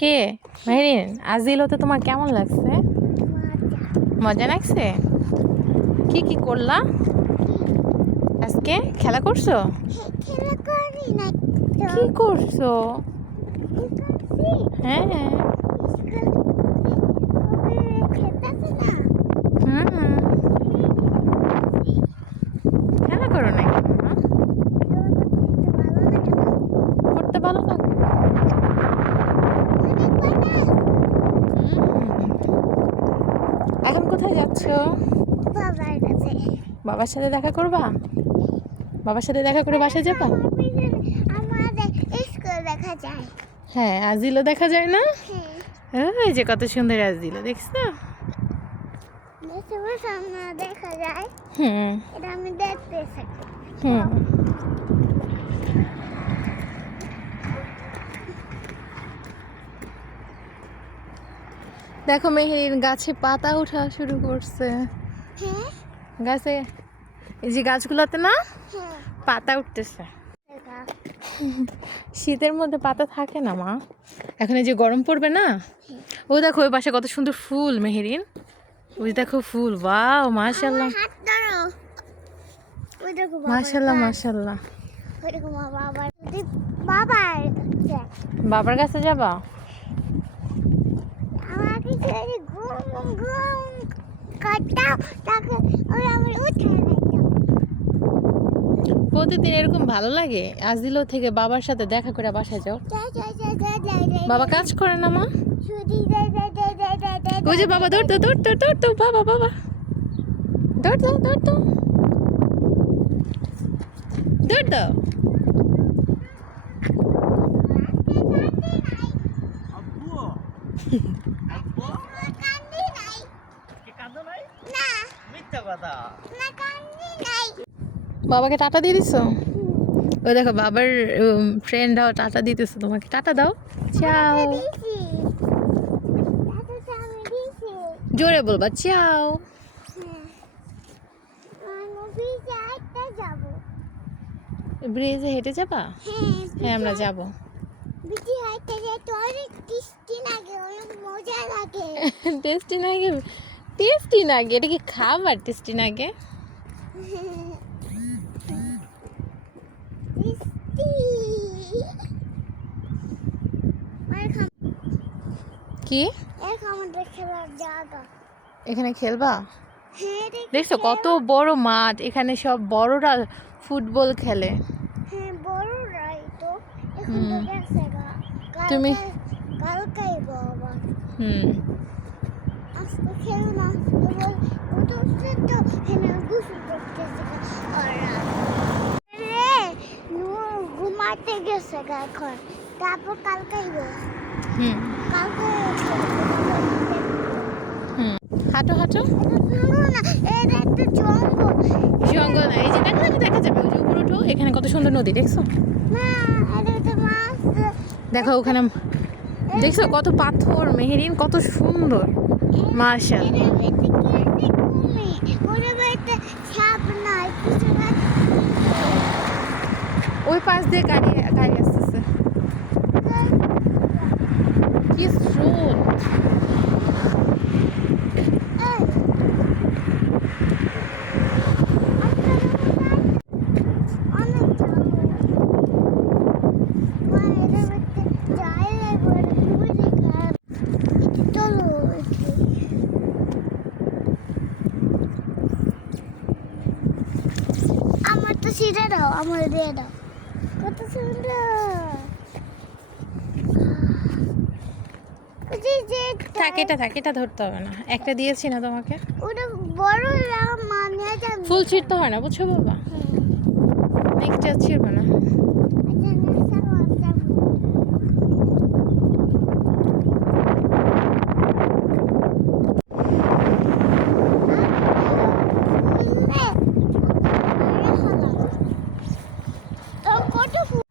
কে মেহরিন, আজিল হতে তোমার কেমন লাগছে? মজা লাগছে? কি কি করলা আজকে? খেলা করছো? কি করছো? হ্যাঁ হুম, খেলা করো না কেন মা? করতে ভালো লাগে। এখন কোথায় যাচ্ছো? বাবার কাছে। বাবার সাথে দেখা করবা? বাবার সাথে দেখা করে বাসায় যাবা? আমাদের স্কুল দেখা যায়। হ্যাঁ, আজিলও দেখা যায় না? হ্যাঁ, ওই যে কত সুন্দর আজিল, দেখছো? সামনে দেখা যায়। হুম এটা আমি দেখতে থাকি। হুম। দেখো মেহেরিন গাছে পাতা ওঠা শুরু করছে। হ্যাঁ গাছে এই যে গাছগুলোতে না হ্যাঁ পাতা উঠতেছে। দেখা। শীতের মধ্যে পাতা থাকে না মা, এখন এই যে গরম পড়বে না। ও দেখো ওই পাশে কত সুন্দর ফুল মেহেরিন, ওই দেখো ফুল, ওয়াও মাশাআল্লাহ আমার হাত ধরো। ওই দেখো বাবার মাশাআল্লাহ গাছ। মাশাআল্লাহ। ওই দেখো বাবার বাবার কাছে। বাবার কাছে যাবা? আমাকে ছেড়ে ঘুম ঘুম কাটাও তাকে ওরা আমার উঠে রাখতাম। প্রতিদিন এরকম ভালো লাগে আজিল থেকে বাবার সাথে দেখা করে বাসায় যাও? বাবা কাজ করে না মা? ওই যে বাবা দৌড় দৌড় দৌড় দৌড় দৌড়, বাবা বাবা দৌড় দাও দৌড় দাও দৌড় দাও। বাবাকে টাটা দিয়ে দিছো? ওই দেখো বাবার ফ্রেন্ডরাও টাটা দিতেছে তোমাকে, টাটা দাও, চাও। জোরে বলবা চাও। ব্রিজে হেঁটে যাবা? হ্যাঁ আমরা যাব। টেস্টি নাগে? টেস্টি নাগে এটা কি খাবার? টেস্টি নাগে কি? এখানে খেলবা? দেখছো কত বড় মাঠ, এখানে সব বড়রা ফুটবল খেলে। হ্যাঁ বড়রাই তো এখন তো হুম। গেছে গা। তুমি কালকাই বাবা হুম আজকে খেলো না বল ও তো হেনা গোসল করতেছে ওরা রে ঘুমাতে গেছে গা এখন তারপর কালকাই গো হুম কালকে হুম। হাঁটো হাঁটো। না এটা একটা জঙ্গল জঙ্গল না, এই যে দেখা যাবে দেখা যাবে, ওই যে উপরে ওঠো, এখানে কত সুন্দর নদী দেখছো? না এটা তো মাছ দেখো ওখানে দেখছো কত পাথর মেহেরিন, কত সুন্দর মাশাআল্লাহ। ওই পাশ দিয়ে গাড়ি গাড়ি আসতেছে, কি স্রোত। আমার তো সিটে দাও, আমার দিয়ে দাও, কত সুন্দর। থাক এটা থাক, এটা ধরতে হবে না, একটা দিয়েছি না তোমাকে। ওটা বড় মানে ফুল ছিঁড়তে হয় না বুঝছো বাবা, নেক্সট আর ছিঁড়বে না। কত ফুল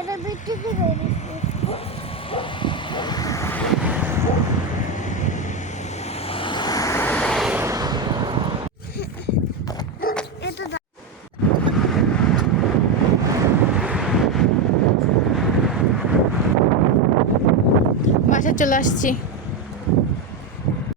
এটা বিক্রি করে এটা বাসায় চলে আসছি।